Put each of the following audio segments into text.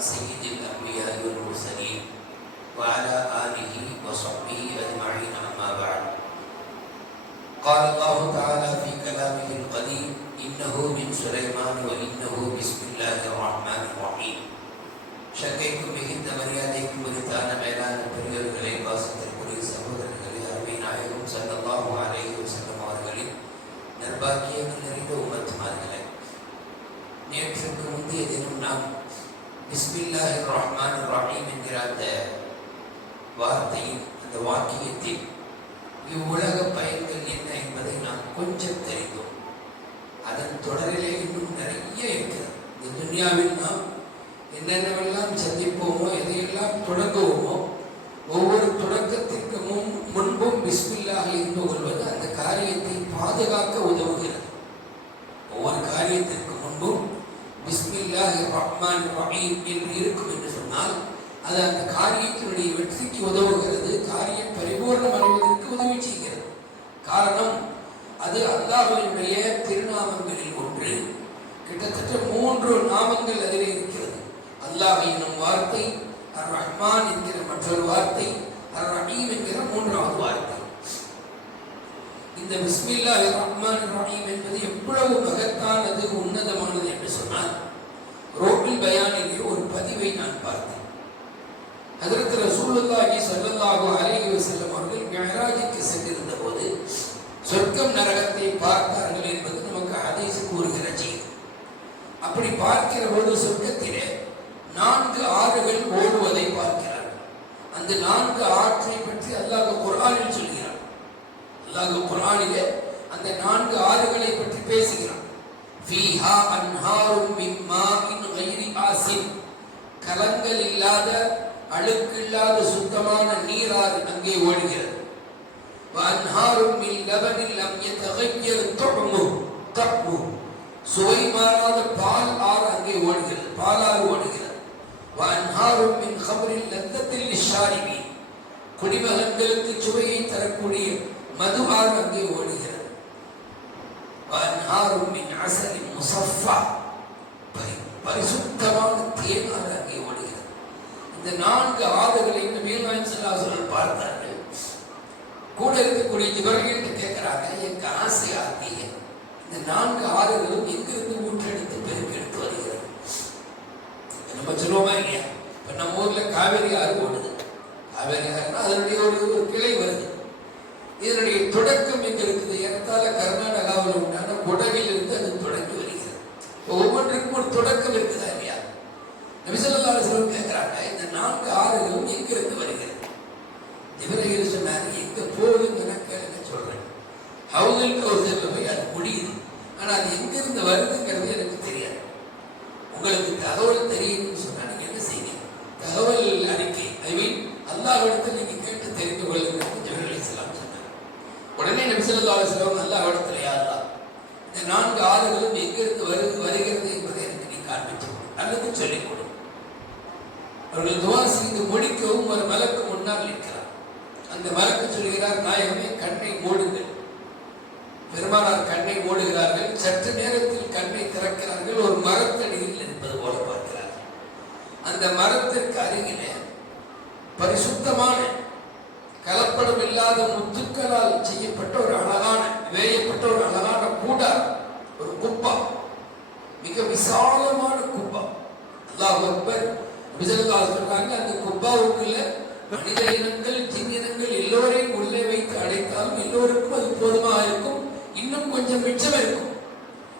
سيد الأنبياء والمرسلين وعلى آله وصحبه أجمعين أما بعد قال الله تعالى في كلامه القديم إنه من سليمان وإنه بسم الله الرحمن الرحيم شكيكم به مَرْيَادِكُمْ وَرِتَانَ مَيْلَانَ கொஞ்சம் தெரிந்தோம். அதன் தொடரிலே இன்னும் நிறைய இருக்கிறது இந்த துன்யாவில் நாம் என்னென்னவெல்லாம் சந்திப்போமோ எதையெல்லாம் தொடங்குவோமோ ஒவ்வொரு தொடக்கத்திற்கு முன் முன்பும் பிஸ்மில்லாக இருந்து கொள்வது அந்த காரியத்தை பாதுகாக்க உதவுகிறது. ஒவ்வொரு காரியத்திற்கு முன்பும் பிஸ்மில்லாஹி ரஹ்மான் ரஹீம் என்று இருக்கும் என்று சொன்னால் அது அந்த காரியத்தினுடைய வெற்றிக்கு உதவுகிறது காரியம் பரிபூர்ணம் அடைவதற்கு உதவி செய்கிறது. காரணம் அது அல்லாஹ்வினுடைய திருநாமங்களில் ஒன்று. கிட்டத்தட்ட மூன்று நாமங்கள் அதில் இருக்கிறது. அல்லாஹ் எனும் வார்த்தை அர் ரஹ்மான் என்கிற மற்றொரு வார்த்தை அர் ரஹீம் என்கிற மூன்றாவது வார்த்தை. இந்த பிஸ்மில்லா ரஹ்மான் ரஹீம் என்பது எவ்வளவு மகத்தானது உன்னதமானது என்று சொன்னால் ரோட்டில் பயானிலே ஒரு பதிவை நான் பார்த்தேன். அதற்கு ரசூலுல்லாஹி ஸல்லல்லாஹு அலைஹி வஸல்லம் அவர்கள் மிஹ்ராஜுக்கு சென்றிருந்தார். சொர்க்கம் நரகத்தை பார்த்தார்கள் என்பது நமக்கு ஹதீஸ் கூறுகிற செய்தி அப்படி பார்க்கிற பொழுது சொர்க்கத்திலே நான்கு ஆறுகள் ஓடுவதை பார்க்கிறார். அந்த நான்கு ஆற்றை பற்றி அல்லாஹ் குரானில் சொல்கிறார் அல்லாஹ் குரானிலே அந்த நான்கு ஆறுகளை பற்றி பேசுகிறான். ஃபீஹா அன்ஹாரும் மின் மாஇன் கைரி ஆசின். கலங்கள் இல்லாத அழுக்கு இல்லாத சுத்தமான நீராறு அங்கே ஓடுகிறது. வஅன்ஹாரும் மின் லபனில் லம் யதகய்யர் துஅமு தப்மு சுவை மாறாத பால் ஆறு அங்கே ஓடுகிறது பாலாறு ஓடுகிறது வஅன்ஹாரும் மின் கபரில் லத்தத்தில் நிஷாரிமி குடிமகன்களுக்கு சுவையை தரக்கூடிய மது ஆறு அங்கே ஓடுகிறது வஅன்ஹாரும் மின் அசலின் முசஃபா பரி- பரிசுத்தமான தேனாறு அங்கே ஓடுகிறது இந்த நான்கு ஆறுகளை இந்த மேல்வாயின் செல்லாசர்கள் பார்த்தார் கூட இருக்கக்கூடிய ஜிபர்கள் கேட்கிறாங்க எங்க ஆசை ஆர்த்திய இந்த நான்கு ஆறுகளும் எங்கிருந்து ஊற்றெடுத்து பெருக்கெடுத்து வருகிறது? நம்ம சொல்லுவோமா இல்லையா? இப்ப நம்ம ஊர்ல காவேரி ஆறு ஓடுது. காவேரி ஆறுனா அதனுடைய ஒரு ஒரு கிளை வருது. இதனுடைய தொடக்கம் எங்க இருக்குது? ஏறத்தால கர்நாடகாவில் உண்டான குடகில் இருந்து அது தொடங்கி வருகிறது. ஒவ்வொன்றுக்கும் ஒரு தொடக்கம் இருக்குதா இல்லையா? நபிசல்லா அலுவலம் கேட்கிறாங்க இந்த நான்கு ஆறுகளும் எங்கிருந்து வருகிறது? ஜிப்ரஹீல் சொன்னார் எங்க போகுதுன்னு சொல்றேன் ஹவுதல் கௌசல்ல போய் அது முடியுது ஆனா அது எங்கிருந்து வருதுங்கிறது எனக்கு தெரியாது உங்களுக்கு தகவல் தெரியும்னு சொன்னா நீங்க என்ன செய்வீங்க தகவல் அறிக்கை ஐ மீன் அல்லாஹ்விடத்தில் நீங்க கேட்டு தெரிந்து கொள்ளுங்க ஜிப்ரஹீல் இஸ்லாம் சொன்னாங்க உடனே நம்சல்லா ஸல்லல்லாஹு அலைஹி வஸல்லம் இந்த நான்கு ஆறுகளும் எங்கிருந்து வரு வருகிறது என்பதை எனக்கு நீ காண்பிச்சு அல்லது சொல்லிக் கொடு அவர்கள் துவா செய்து முடிக்கவும் ஒரு மலக்கு முன்னால் நிற்கிறார் அந்த மலக்கு சொல்கிறார் நாயகமே கண்ணை மூடுங்கள். பெருமானார் கண்ணை மூடுகிறார்கள். சற்று நேரத்தில் கண்ணை திறக்கிறார்கள். ஒரு மரத்தடியில் இருப்பது போல பார்க்கிறார்கள் அந்த மரத்திற்கு அருகிலே பரிசுத்தமான கலப்படம் இல்லாத முத்துக்களால் செய்யப்பட்ட ஒரு அழகான வேயப்பட்ட ஒரு அழகான கூடார் ஒரு குப்பம் மிக விசாலமான குப்பம் அல்லாஹ் அக்பர் விசலல்லா சொல்றாங்க அந்த குப்பாவுக்குள்ள மனித இனங்கள் ஜின் இனங்கள் எல்லோரையும் உள்ளே வைத்து அடைத்தாலும் எல்லோருக்கும் அது போதுமாக இருக்கும். இன்னும் கொஞ்சம் மிச்சம் இருக்கும்.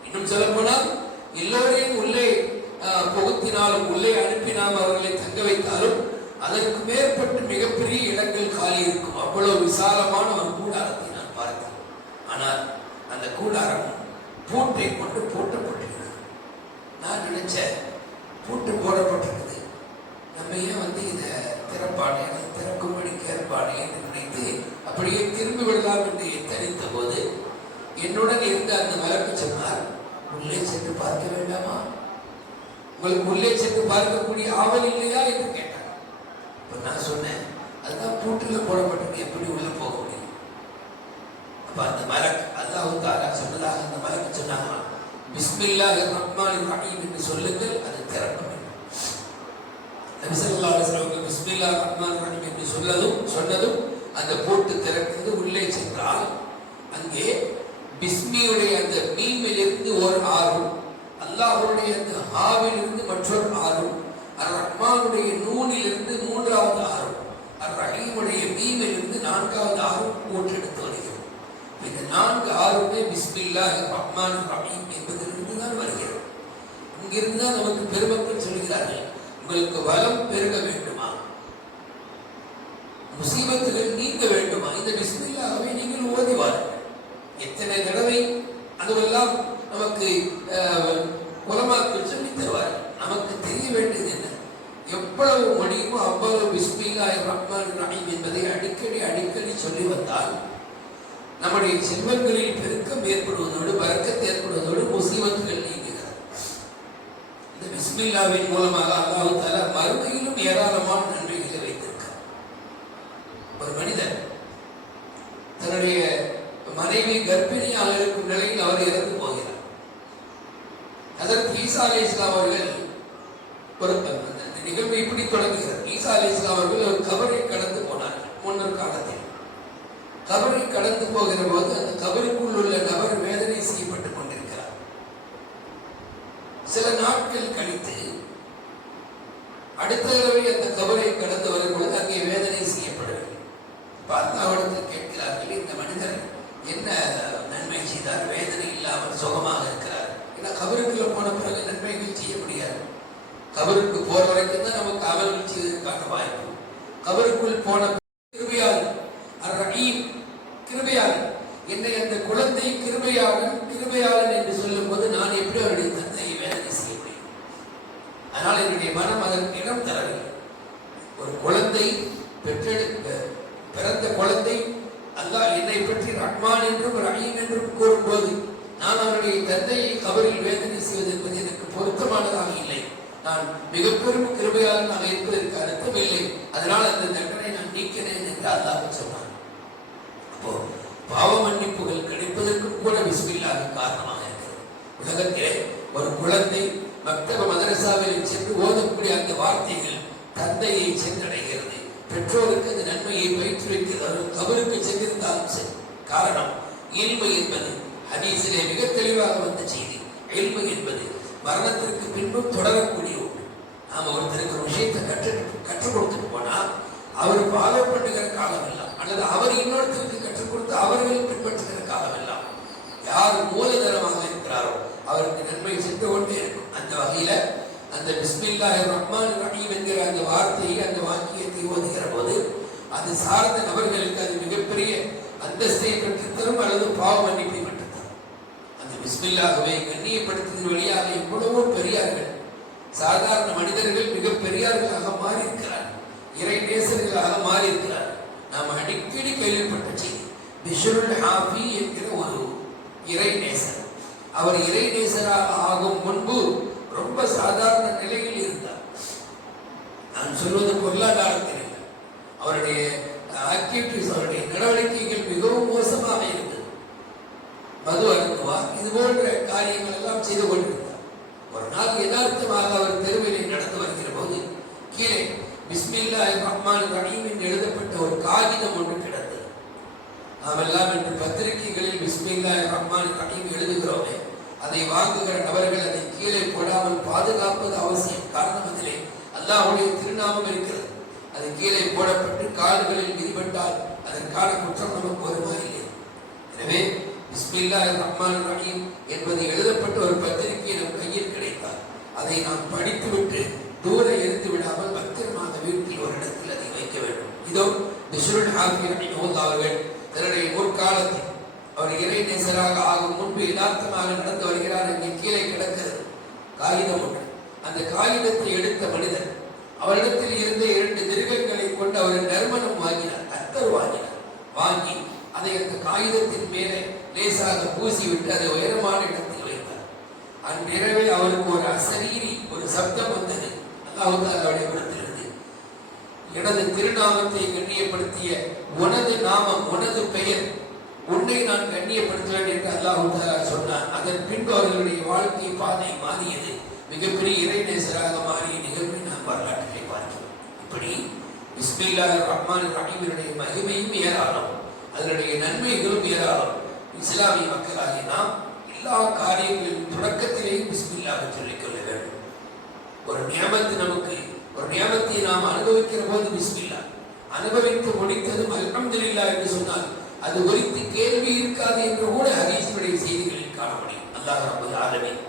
இன்னும் சொல்ல போனால் எல்லோரையும் உள்ளே புகுத்தினாலும் உள்ளே அனுப்பினாலும் அவர்களை தங்க வைத்தாலும் அதற்கு மேற்பட்டு மிகப்பெரிய இடங்கள் காலி இருக்கும். அவ்வளவு விசாலமான ஒரு கூடாரத்தை நான் பார்த்தேன் ஆனால் அந்த கூடாரம் பூட்டை கொண்டு பூட்டப்பட்டிருக்கிறது. நான் நினைச்சேன் பூட்டு போடப்பட்டிருக்கிறது. நம்ம ஏன் வந்து இதை திறப்பானே திறக்கும்படி கேட்பானே என்று நினைத்து அப்படியே திரும்பி விடலாம் என்று எத்தனித்த போது என்னுடன் இருந்த அந்த மலக்கு சொன்னார் உள்ளே சென்று பார்க்க வேண்டாமா? உங்களுக்கு உள்ளே சென்று பார்க்கக்கூடிய ஆவல் இல்லையா? என்று கேட்டார். இப்போ நான் சொன்னேன் அதுதான் பூட்டில் போடப்பட்டது எப்படி உள்ள போக முடியும்? அப்போ அந்த மலக் அல்லாஹ் தாலா சொன்னதாக அந்த மலக்கு சொன்னாங்க பிஸ்மில்லாஹிர் ரஹ்மான் ரஹீம் என்று சொல்லுங்கள் அது திறக்கும் நபிசல்லா அலிஸ்லாமுக்கு பிஸ்மில்லா ரஹ்மான் ரஹீம் என்று சொல்லதும் சொன்னதும் அந்த போட்டு திறந்து உள்ளே சென்றால் அங்கே பிஸ்மியுடைய அந்த மீமிலிருந்து ஒரு ஆறும் அல்லாஹ்வுடைய அந்த ஹாவிலிருந்து மற்றொரு ஆறும் அர் ரஹ்மானுடைய நூனிலிருந்து மூன்றாவது ஆறும் அர் ரஹீமுடைய மீமிலிருந்து நான்காவது ஆறும் போட்டெடுத்து வருகிறது இந்த நான்கு ஆறுமே பிஸ்மில்லா ரஹ்மான் ரஹீம் என்பதிலிருந்து தான் வருகிறது இங்கிருந்து தான் நமக்கு பெருமக்கள் சொல்கிறார்கள் உங்களுக்கு வளம் பெருக வேண்டுமா? முசீபத்துகள் நீங்க வேண்டுமா? இந்த பிஸ்மில்லாவை நீங்கள் ஓதி வாருங்கள். எத்தனை தடவை அதுவெல்லாம் நமக்கு குலமாக்கள் சொல்லி தருவார் நமக்கு தெரிய வேண்டியது என்ன? எவ்வளவு முடியுமோ அவ்வளவு பிஸ்மில்லாஹ் ரஹ்மான் ரஹீம் என்பதை அடிக்கடி அடிக்கடி சொல்லி வந்தால் நம்முடைய செல்வங்களில் பெருக்கம் ஏற்படுவதோடு வரக்கத்து ஏற்படுவதோடு முசீபத்துகள் பிஸ்மில்லாவின் மூலமாக அல்லாஹு தாலா மறுமையிலும் ஏராளமான நன்மைகளை வைத்திருக்கிறார் ஒரு மனிதர் தன்னுடைய மனைவி கர்ப்பிணியாக இருக்கும் நிலையில் அவர் இறந்து போகிறார். அதற்கு ஈசா அலி இஸ்லாம் அவர்கள் ஒரு அந்த நிகழ்வு இப்படி தொடங்குகிறார் ஈசா அலி இஸ்லாம் அவர்கள் ஒரு கபரை கடந்து போனார்கள். முன்னர் காலத்தில் கபரை கடந்து போகிற போது அந்த கபருக்குள் உள்ள நபர் சில நாட்கள் கழித்து அடுத்த தடவை அந்த கபரை கடந்து வரும் பொழுது அங்கே வேதனை செய்யப்படுகிறது. கேட்கிறார்கள் இந்த மனிதர் என்ன நன்மை செய்தார்? வேதனை இல்லாமல் சுகமாக இருக்கிறார். ஏன்னா கபருக்குள்ள போன பிறகு நன்மைகள் செய்ய முடியாது. கபருக்கு போற வரைக்கும் தான் நமக்கு அமல்கள் செய்வதற்கான வாய்ப்பு. கபருக்குள் போன கிருபையால் அர் ரஹீம் கிருபையாளன் என்னை அந்த குழந்தை கிருபையாளன் கிருபையாளன் என்று சொல்லும்போது நான் எப்படி அவருடைய தந்தையை வேதனை செய்ய முடியும் அதனால் என்னுடைய மனம் அதற்கு இடம் தரவில்லை ஒரு குழந்தை பெற்றெடுக்க பிறந்த குழந்தை அல்லாஹ் என்னை பற்றி ரஹ்மான் என்றும் ரஹீம் என்றும் கூறும்போது நான் அவருடைய தந்தையை கபரில் வேதனை செய்வது என்பது எனக்கு பொருத்தமானதாக இல்லை. நான் மிக பெரும் கிருபையாளனாக இருப்பதற்கு அர்த்தம் இல்லை. அதனால் அந்த தண்டனை நான் நீக்கிறேன் என்று அல்லாஹ் சொன்னான். அப்போ பாவ மன்னிப்புகள் கிடைப்பதற்கும் கூட பிஸ்மில்லாஹ் காரணமாக இருக்கிறது. உலகத்திலே ஒரு குழந்தை மக்தக மதரசாவில் சென்று ஓதக்கூடிய அந்த வார்த்தைகள் தந்தையை சென்றடைகிறது. பெற்றோருக்கு இந்த நன்மையை பயிற்றுவிக்கிறது அவர் கபருக்கு சென்றிருந்தாலும் சரி. காரணம் இயல்பு என்பது ஹதீசிலே மிக தெளிவாக வந்த செய்தி. இயல்பு என்பது மரணத்திற்கு பின்பும் தொடரக்கூடிய ஒன்று. நாம் ஒருத்தருக்கு ஒரு விஷயத்தை கற்று கற்றுக் கொடுத்துட்டு போனா அவர் ஃபாலோ பண்ணுகிற காலம் எல்லாம் அல்லது அவர் இன்னொருத்தருக்கு கற்றுக் கொடுத்து அவர்கள் பின்பற்றுகிற காலம் எல்லாம் யார் மூலதனமாக இருக்கிறாரோ அவருக்கு நன்மை சென்று கொண்டே இருக்கும். அந்த வகையில அந்த பிஸ்மில்லாஹ் ரஹ்மான் ரஹீம் என்கிற அந்த வார்த்தையை அந்த வாக்கியத்தை ஓதுகிற போது அது சார்ந்த நபர்களுக்கு அது மிகப்பெரிய அந்தஸ்தை பெற்றுத்தரும் அல்லது பாவ மன்னிப்பை பெற்றுத்தரும். அந்த பிஸ்மில்லாகவே கண்ணியப்படுத்துவதன் வழியாக எவ்வளவோ பெரியார்கள் சாதாரண மனிதர்கள் மிக பெரியார்களாக மாறி இறை நேசர்களாக மாறி நாம் அடிக்கடி கேள்விப்பட்ட செய்தி பிஷருல் ஹாஃபி என்கிற ஒரு இறை நேசர். அவர் இறை நேசராக ஆகும் முன்பு ரொம்ப சாதாரண நிலையில் இருந்தார். நான் சொல்வது பொருளாதாரத்தில் இல்லை. அவருடைய ஆக்டிவிட்டிஸ் அவருடைய நடவடிக்கைகள் மிகவும் மோசமாக இருந்தது. மது அருந்துவார் இது போன்ற காரியங்கள் எல்லாம் செய்து கொண்டிருந்தார். ஒரு நாள் யதார்த்தமாக அவர் தெருவிலே நடந்து வருகிற போது கீழே பிஸ்மில்லா ரஹ்மான் ரஹீம் என்று எழுதப்பட்ட ஒரு காகிதம் ஒன்று கிடந்தது. நாமெல்லாம் இன்று பத்திரிகைகளில் பிஸ்மில்லா ரஹ்மான் ரஹீம் எழுதுகிறோமே அதை வாங்குகிற நபர்கள் அதை கீழே போடாமல் பாதுகாப்பது அவசியம். காரணம் அதிலே அல்லாஹுடைய திருநாமம் இருக்கிறது. அது கீழே போடப்பட்டு கால்களில் மிதிபட்டால் அதற்கான குற்றம் நமக்கு வருமா இல்லை எனவே பிஸ்மில்லா ரஹ்மான் ரஹீம் என்பது எழுதப்பட்ட ஒரு பத்திரிகை நம் கையில் கிடைத்தால் அதை நாம் படித்துவிட்டு தூர எழுந்து விடாமல் பத்திரமாக வீட்டில் ஒரு இடத்தில் அதை வைக்க வேண்டும். இதோ பிஸ்ருல் ஹாஃபி ரஹிமஹுல்லாஹ் அவர்கள் தன்னுடைய முற்காலத்தில் அவர் இறை நேசராக ஆகும் முன்பு யதார்த்தமாக நடந்து வருகிறார் என்று கீழே காகிதம் ஒன்று. அந்த காகிதத்தை எடுத்த மனிதர் அவரிடத்தில் இருந்த இரண்டு மிருகங்களை கொண்டு அவர் நறுமணம் வாங்கினார் அத்தர் வாங்கினார். வாங்கி அதை அந்த காகிதத்தின் மேலே லேசாக பூசிவிட்டு அதை உயரமான இடத்தில் வைத்தார். அன்றிரவே அவருக்கு ஒரு அசரீரி ஒரு சப்தம் வந்தது. அதாவது அவருடைய புறத்திலிருந்து எனது திருநாமத்தை கண்ணியப்படுத்திய உனது நாமம் உனது பெயர் உன்னை நான் கண்ணியப்படுத்துவேன் என்று அல்லாஹ் தாலா சொன்னார் அதன் பின்பு அவர்களுடைய வாழ்க்கை பாதை மாறியது. மிகப்பெரிய இறைநேசராக மாறிய நிகழ்வை நாம் வரலாற்றிலே பார்க்கிறோம் இஸ்மில்லா ரஹ்மான் ரஹீமினுடைய மகிமையும் ஏராளம். அதனுடைய நன்மைகளும் ஏராளம். இஸ்லாமிய மக்களாகி நாம் எல்லா காரியங்களின் தொடக்கத்திலேயும் பிஸ்மில்லாஹ் சொல்லிக்கொள்ள வேண்டும். ஒரு நியமத்து நமக்கு ஒரு நியமத்தை நாம் அனுபவிக்கிற போது பிஸ்மில்லா அனுபவித்து முடித்ததும் அல்ஹம்துலில்லாஹ் என்று சொன்னால் அது குறித்து கேள்வி இருக்காது என்று கூட ஹதீஸுடைய செய்திகளில் காண முடியும் அல்லாஹ் ரப்பல் ஆலமீன்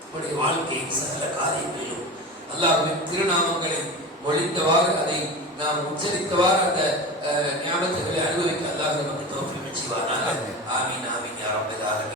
நம்முடைய வாழ்க்கையின் சகல காரியங்களிலும் அல்லாஹ்வின் திருநாமங்களை மொழிந்தவாறு அதை நாம் உச்சரித்தவாறு அந்த அஹ், ஞாபகத்துகளை அனுபவிக்க அல்லாஹ் நமக்கு தோற்றம் செய்வானாக. ஆமீன். ஆமீன் ஆலமீன்.